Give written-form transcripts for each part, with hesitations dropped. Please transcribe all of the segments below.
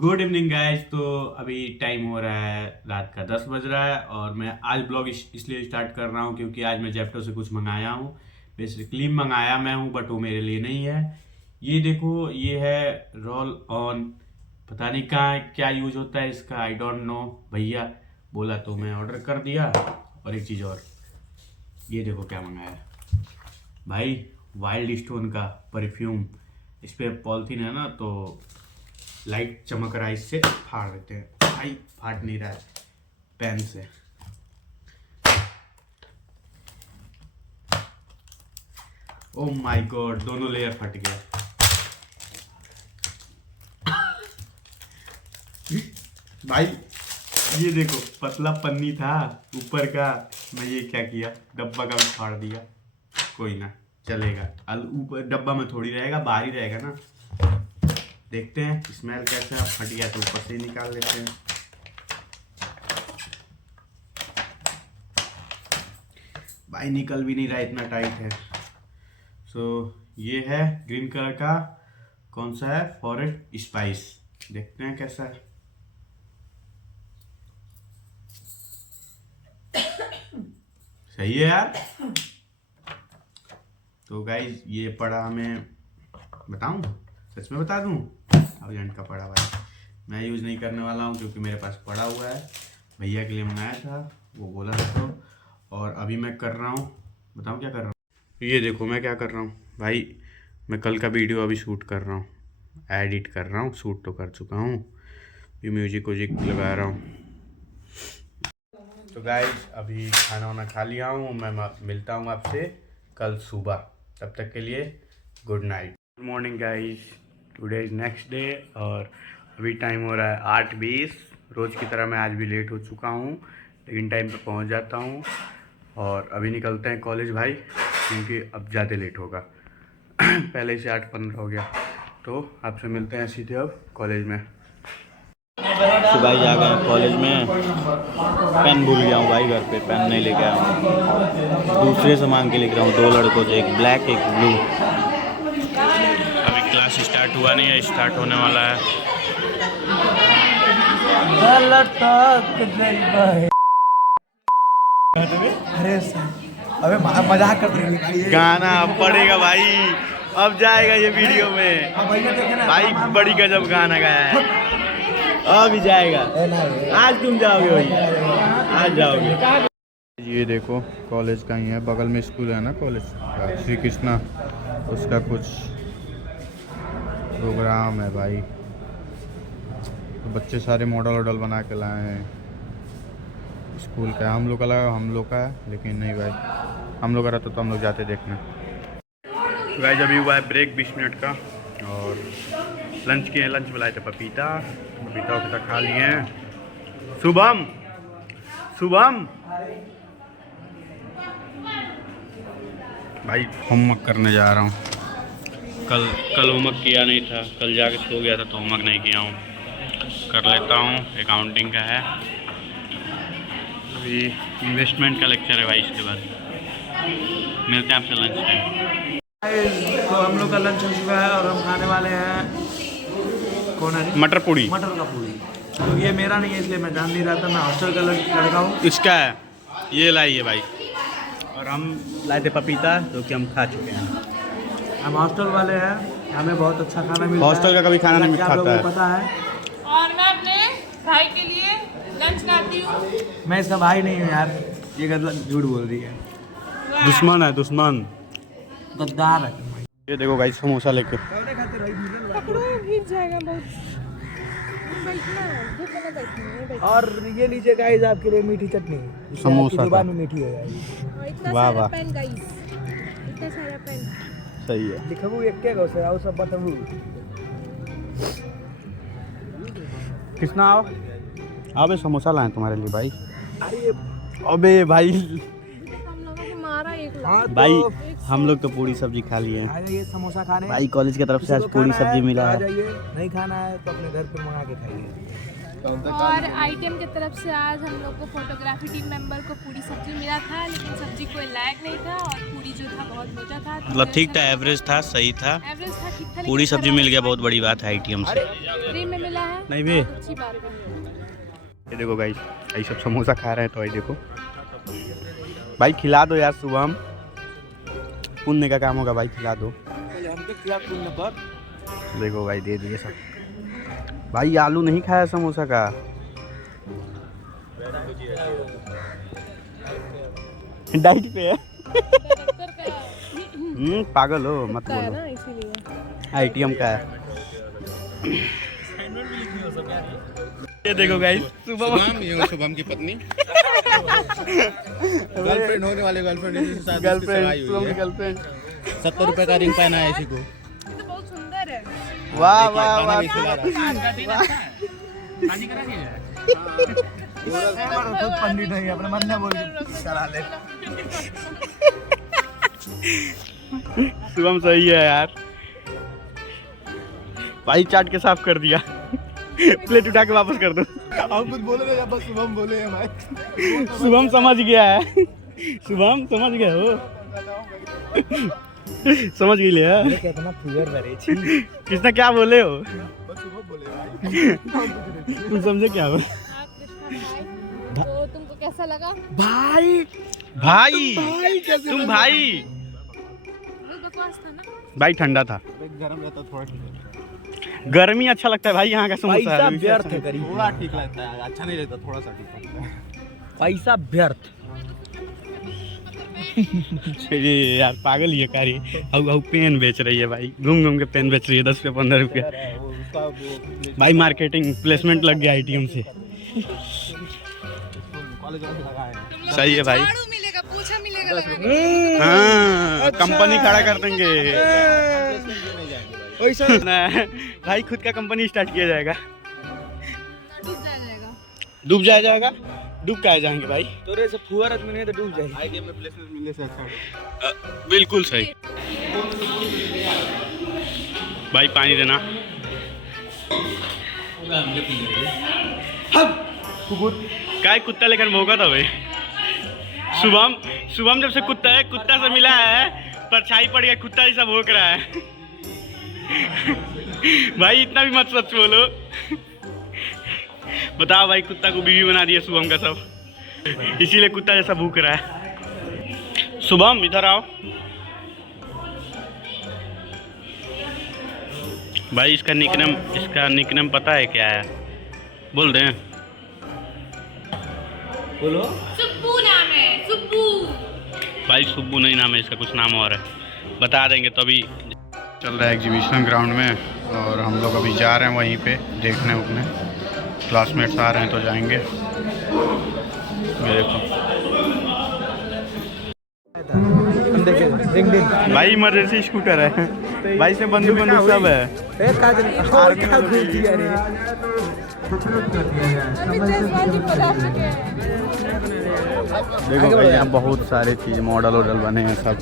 Good evening guys. तो अभी time हो रहा है रात का 10 बज रहा है और मैं आज ब्लॉग इसलिए स्टार्ट कर रहा हूँ क्योंकि आज मैं जेप्टो से कुछ मंगाया हूँ। बेसिकली मंगाया मैं हूँ बट वो मेरे लिए नहीं है। ये देखो, ये है रोल ऑन। पता नहीं कहाँ क्या यूज होता है इसका, आई डोंट नो। भैया बोला तो मैं ऑर्डर कर दिया। और एक चीज़ और, ये देखो क्या मंगाया भाई, वाइल्ड स्टोन का परफ्यूम। इस पर पॉलिथीन है ना तो लाइट चमक रहा है, इससे फाड़ देते हैं। भाई फाट नहीं रहा है पेन से। ओ माय गॉड, दोनों लेयर फट गया। भाई ये देखो, पतला पन्नी था ऊपर का, मैं ये क्या किया, डब्बा का भी फाड़ दिया। कोई ना, चलेगा। ऊपर डब्बा में थोड़ी रहेगा, बाहर ही रहेगा ना। देखते हैं स्मेल कैसा है। फट गया तो ऊपर से ही निकाल लेते हैं। भाई निकल भी नहीं रहा, इतना टाइट है। सो ये है ग्रीन कलर का, कौन सा है, फॉरेस्ट स्पाइस। देखते हैं कैसा है। सही है यार। तो गाइज ये पड़ा हमें, बताऊं, सच में बता दूं, थाउजेंड का पड़ा भाई। मैं यूज़ नहीं करने वाला हूं क्योंकि मेरे पास पड़ा हुआ है। भैया के लिए मंगाया था, वो बोला था तो। और अभी मैं कर रहा हूं, बताऊं क्या कर रहा हूं। ये देखो मैं क्या कर रहा हूं भाई। मैं कल का वीडियो अभी शूट कर रहा हूं, एडिट कर रहा हूं। शूट तो कर चुका हूं, ये म्यूजिक व्यूजिक लगा रहा हूं। तो गाइज अभी खाना वाना खा लिया हूँ। मैं मिलता हूँ आपसे कल सुबह। तब तक के लिए good night. Good morning guys, today is next day. और अभी टाइम हो रहा है 8:20। रोज़ की तरह मैं आज भी लेट हो चुका हूँ, लेकिन टाइम पे पहुँच जाता हूँ। और अभी निकलते हैं कॉलेज भाई, क्योंकि अब ज़्यादा लेट होगा। पहले से 8:15 हो गया। तो आपसे मिलते हैं सीधे अब कॉलेज में। तो भाई जा गए कॉलेज में। पेन भूल गया हूँ भाई, घर पे पेन नहीं लेके आया हूँ। दूसरे से मांग के लिख रहा हूँ, 2 लड़कों से, एक ब्लैक एक ब्लू। अभी क्लास स्टार्ट हुआ नहीं है, स्टार्ट होने वाला है। अबे मजाक कर रही है। गाना पड़ेगा भाई, अब जाएगा ये वीडियो में। भाई बड़ी गजब गाना गाया है, अभी जाएगा। आज तुम जाओगे भाई, आज जाओगे। ये देखो कॉलेज का ही है, बगल में स्कूल है ना कॉलेज का, श्री कृष्णा। उसका कुछ प्रोग्राम है भाई, तो बच्चे सारे मॉडल वॉडल बना के लाए हैं। स्कूल का हम लोग का लगा हम लोग का है, लेकिन नहीं भाई, हम लोग का रहता तो हम लोग जाते देखने। तो भाई अभी हुआ है ब्रेक 20 मिनट का, और लंच किए। लंच में लाए थे पपीता वपीता खा लिए हैं। शुभम शुभम भाई होमवर्क करने जा रहा हूँ। कल होमवर्क किया नहीं था, कल जाके सो गया था तो होमवर्क नहीं किया हूँ। कर लेता हूँ, अकाउंटिंग का है। अभी इन्वेस्टमेंट का लेक्चर है भाई, इसके बाद मिलते हैं आपसे लंच टाइम। तो हम लोग का लंच हो चुका है और हम खाने वाले हैं कौन है, मटर पूड़ी। मटर का पूड़ी। तो ये मेरा नहीं है इसलिए मैं जान नहीं रहा था, मैं हॉस्टल का लड़का हूँ। इसका है, ये लाइए भाई। और हम लाए थे पपीता, जो कि हम खा चुके हैं। हम हॉस्टल वाले हैं, हमें बहुत अच्छा खाना मिलता है। हॉस्टल का कभी खाना नहीं खाता है, पता है। और मैं अपने भाई के लिए लंच लाती हूँ। मैं इसका भाई नहीं हूँ यार, ये गलत झूठ बोल रही है। दुश्मन है, दुश्मन, गद्दार है। ये देखो भाई समोसा लेके। पकड़ो, भीग जाएगा बहुत। बैठना है, धूप में बैठना है। और ये लीजिए गाइस आपके लिए मीठी चटनी, जिससे समोसा आपकी जुबान में मीठी हो जाएगी। और इतना वाह, सारा वाह। पेन गाइस, इतना सारा पेन। सही है। लिखबू एक के गो से आओ सब बताबू। कृष्णा आओ, अबे समोसा लाए तुम्हारे लिए भाई। अरे अबे भाई, हम लोगों को मारा एक लाख। भाई हम लोग तो पूरी सब्जी खा लिए हैं आ जाइए समोसा खाने। भाई। कॉलेज की तरफ से आज पूरी सब्जी मिला आ है। जाइए, नहीं खाना है तो अपने घर पे मंगा के खाइए। और आइटम की तरफ से आज हम लोग को फोटोग्राफी टीम मेंबर को पूरी सब्जी मिला था, लेकिन सब्जी कोई लायक नहीं था और पूरी जो था बहुत मोटा था। मतलब ठीक था, एवरेज था, सही था। एवरेज था, ठीक था। पूरी सब्जी मिल गया, बहुत बड़ी बात है आईटीएम से। फ्री में मिला है नहीं भी अच्छी बात है। ये देखो गाइस, ये सब समोसा खा रहे हैं तो ये देखो भाई, खिला दो यार शुभम, पुण्य का काम होगा भाई, खिला दो। देखो भाई दे दिए सब भाई। आलू नहीं खाया समोसा का। डाइट पे है। डायरेक्टर का पागल हो मत है बोलो, ना, इसीलिए। आईटीएम का है। ये देखो गाइस, शुभम, ये शुभम की पत्नी गर्लफ्रेंड होने वाले गर्लफ्रेंड गर्लफ्रेंड 70 रुपए का रिंग पहना है इसी को। ये तो बहुत सुंदर है। वाह वाह वाह। पंडित नहीं अपने मन में बोल चला ले। शुभम सही है यार भाई, चाट के साफ कर दिया। प्लेट उठा के वापस कर दो। आप कुछ बोले या बस शुभम बोले हैं भाई। शुभम समझ गया है, शुभम समझ गया हो। समझ गई लिया कितना फिगर करे किसने क्या बोले हो, बस शुभम बोले भाई। तुम समझे क्या हो आप कृष्णा भाई, तो तुमको कैसा लगा? भाई? भाई तुम भाई? बहुत बकवास था ना। भाई ठंडा था, गरम रहता थोड़ा, गर्मी अच्छा लगता है भाई, यहाँ का समोसा पैसा है। व्यर्थ है करीब, थोड़ा ठीक लगता है, अच्छा नहीं लगता, थोड़ा सा ठीक लगता है। पैसा व्यर्थ। ये यार पागल ये कारी। अब पेन बेच रही है भाई, घूम घूम के पेन बेच रही है 10 पे 15 रुपया। भाई मार्केटिंग प्लेसमेंट लग गया आईटीएम से। कॉलेज में लगा है। सही है भाई, झाड़ू मिलेगा, पूछा मिलेगा लगाने। हाँ कंपनी खड़ा कर देंगे भाई, खुद का कंपनी स्टार्ट किया जाएगा। डूब जाएगा। डूब जाएगा, डूब के आ जाएंगे भाई। तोरे से फुहार आदमी नहीं तो डूब जाएगी। आईटीएम में प्लेसमेंट मिलने से अच्छा है। बिल्कुल सही भाई, पानी देना। क्या कुत्ता लेकर भौंका था भाई। शुभम जब से कुत्ता से मिला है, परछाई पड़ गया, कुत्ता जैसा भौंक रहा है। भाई इतना भी मत सच बोलो। बताओ भाई, कुत्ता को बीवी बना दिया शुभम का सब, इसीलिए कुत्ता जैसा भूख रहा है। शुभम इधर आओ भाई। इसका निकनेम पता है क्या है? बोल दें? बोलो। सुब्बू नाम है, सुब्बू। भाई सुब्बू नहीं नाम है इसका, कुछ नाम और है, बता देंगे। तो अभी चल रहा है एग्जीबिशन ग्राउंड में, और हम लोग अभी जा रहे हैं वहीं पे देखने उकने। क्लासमेट्स आ रहे हैं तो जाएंगे। ये देखो भाई, इमरजेंसी स्कूटर है भाई, इसमें बंदूक सब है। अभी जज्बाती पता चुके हैं। देखो भाई, यहाँ बहुत सारे चीज़ मॉडल वॉडल बने हैं सब।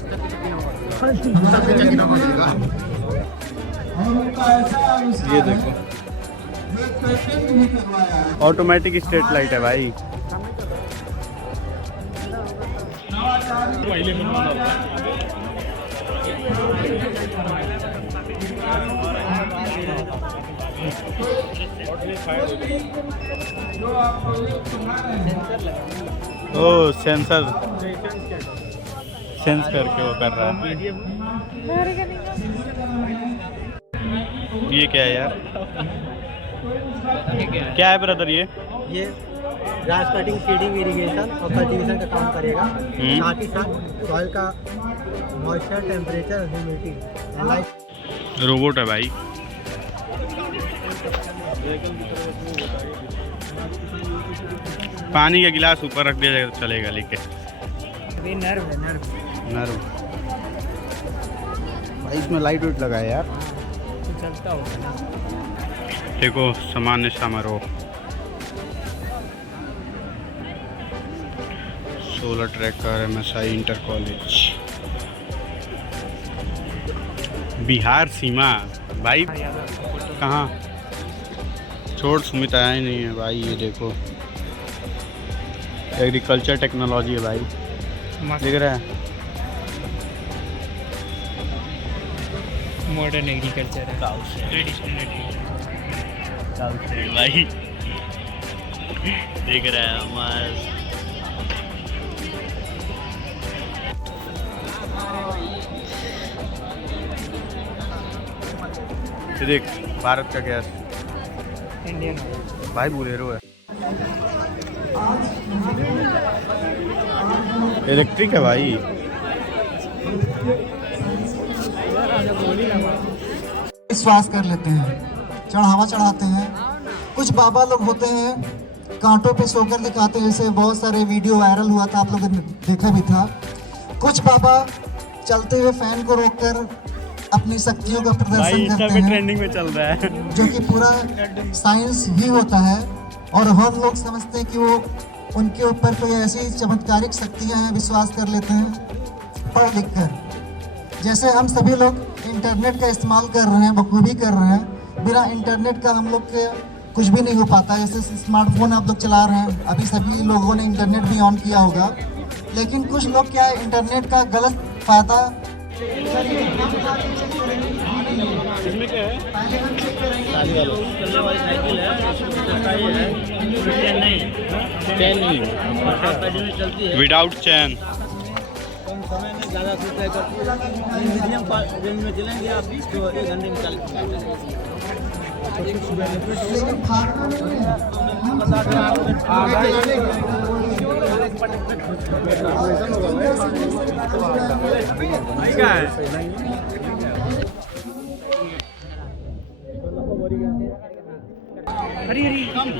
ये देखो ऑटोमेटिक स्ट्रीट लाइट है भाई। ओ सेंसर सेंस करके वो कर रहा है। ये क्या है यार? क्या है ब्रदर ये? ग्रास कटिंग, सीडिंग, इरिगेशन और कल्टीवेशन का काम करेगा। साथ ही साथ सॉइल का moisture, temperature, humidity like. Robot है भाई। पानी का गिलास ऊपर रख दिया जाएगा तो चलेगा, लेके नर्व है, नर्व भाई। इसमें लाइट वाइट लगा है यार, चलता होगा ना। देखो सामान्य समारोह, solar tracker, MSI inter college, Bihar सीमा भाई। कहाँ छोड़, सुमित आया ही नहीं है भाई। ये देखो एग्रीकल्चर टेक्नोलॉजी है भाई, दिख रहा है? मॉडर्न एग्रीकल्चर है, ट्रेडिशनल चलते हैं भाई। देख रहा है मस्त। ये देख भारत का गैस इंडियन भाई बोलेरो है, इलेक्ट्रिक है भाई। विश्वास कर लेते हैं, चढ़ावा चढ़ाते हैं। कुछ बाबा लोग होते हैं कांटों पे सोकर दिखाते हैं, जैसे बहुत सारे वीडियो वायरल हुआ था, आप लोगों ने देखा भी था। कुछ बाबा चलते हुए फैन को रोककर अपनी शक्तियों का भाई प्रदर्शन इंस्टा करते पे हैं, ट्रेंडिंग में चल रहा है। जो कि पूरा साइंस ही होता है। और हम लोग समझते हैं कि वो उनके ऊपर कोई ऐसी चमत्कारिक शक्तियाँ हैं, विश्वास कर लेते हैं पढ़ लिख कर। जैसे हम सभी लोग इंटरनेट का इस्तेमाल कर रहे हैं, बखूबी कर रहे हैं। बिना इंटरनेट का हम लोग के कुछ भी नहीं हो पाता। जैसे स्मार्टफोन आप लोग चला रहे हैं, अभी सभी लोगों ने इंटरनेट भी ऑन किया होगा। लेकिन कुछ लोग क्या है, इंटरनेट का गलत फायदा विदाउट चैन। कम समय में ज़्यादा से तय करती है। मीडियम रेंज में चलेंगे आप 20 तो 1 घंटे में 40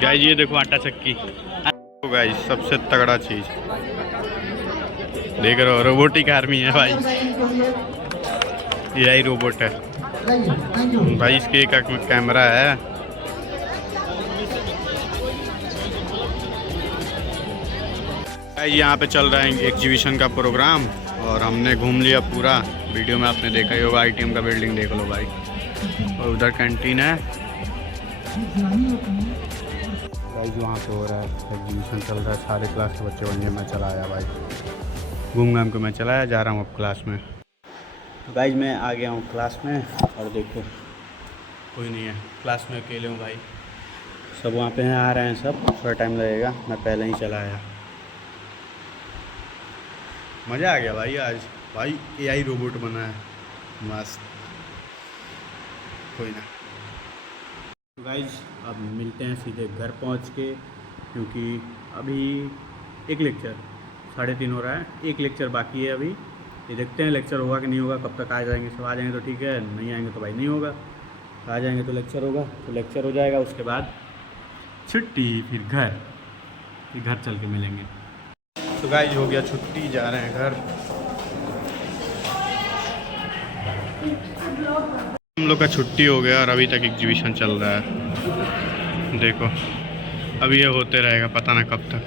गाइस ये देखो आटा चक्की। गाइस सबसे तगड़ा चीज देख रहे हो, रोबोटिक आर्मी है भाई। यही रोबोट है भाई, इसके एक आंख में कैमरा है। यहाँ पे चल रहा है एग्जीबिशन का प्रोग्राम और हमने घूम लिया पूरा। वीडियो में आपने देखा ही होगा, आईटीएम का बिल्डिंग देख लो भाई। और उधर कैंटीन है भाई, वहाँ पे हो रहा है एग्जीबिशन चल रहा है। सारे क्लास के बच्चे बन गए, मैं चला आया भाई, घूम घाम के मैं चलाया जा रहा हूँ अब क्लास में। तो गाइज मैं आ गया हूँ क्लास में और देखो कोई नहीं है क्लास में, अकेले हूँ भाई। सब वहाँ पे हैं, आ रहे हैं सब, थोड़ा टाइम लगेगा, मैं पहले ही चला आया। मज़ा आ गया भाई आज। भाई एआई रोबोट बना है मस्त, कोई ना। तो गाइज अब मिलते हैं सीधे घर पहुँच के, क्योंकि अभी एक लेक्चर 3:30 हो रहा है, एक लेक्चर बाकी है अभी। ये देखते हैं लेक्चर होगा कि नहीं होगा, कब तक आ जाएंगे। सब आ जाएंगे तो ठीक है, नहीं आएंगे तो भाई नहीं होगा। आ जाएंगे तो लेक्चर होगा, तो लेक्चर हो जाएगा, उसके बाद छुट्टी, फिर घर चल के मिलेंगे। तो गाइस हो गया छुट्टी, जा रहे हैं घर। हम लोग का छुट्टी हो गया और अभी तक एग्जीबिशन चल रहा है। देखो अभी ये होते रहेगा, पता ना कब तक।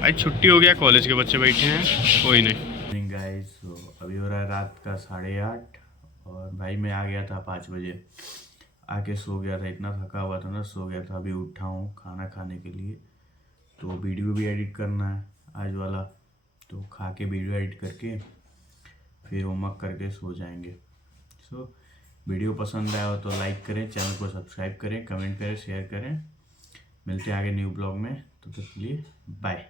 भाई छुट्टी हो गया, कॉलेज के बच्चे बैठे हैं, कोई नहीं। गाइस अभी हो रहा है रात का 8:30 और भाई मैं आ गया था 5 बजे, आके सो गया था। इतना थका हुआ था ना, सो गया था। अभी उठा हूँ खाना खाने के लिए, तो वीडियो भी एडिट करना है आज वाला, तो खा के वीडियो एडिट करके फिर होमवर्क करके सो जाएंगे। सो वीडियो पसंद आया हो तो लाइक करें, चैनल को सब्सक्राइब करें, कमेंट करें, शेयर करें। मिलते हैं आगे न्यू ब्लॉग में, तो तब के लिए बाय।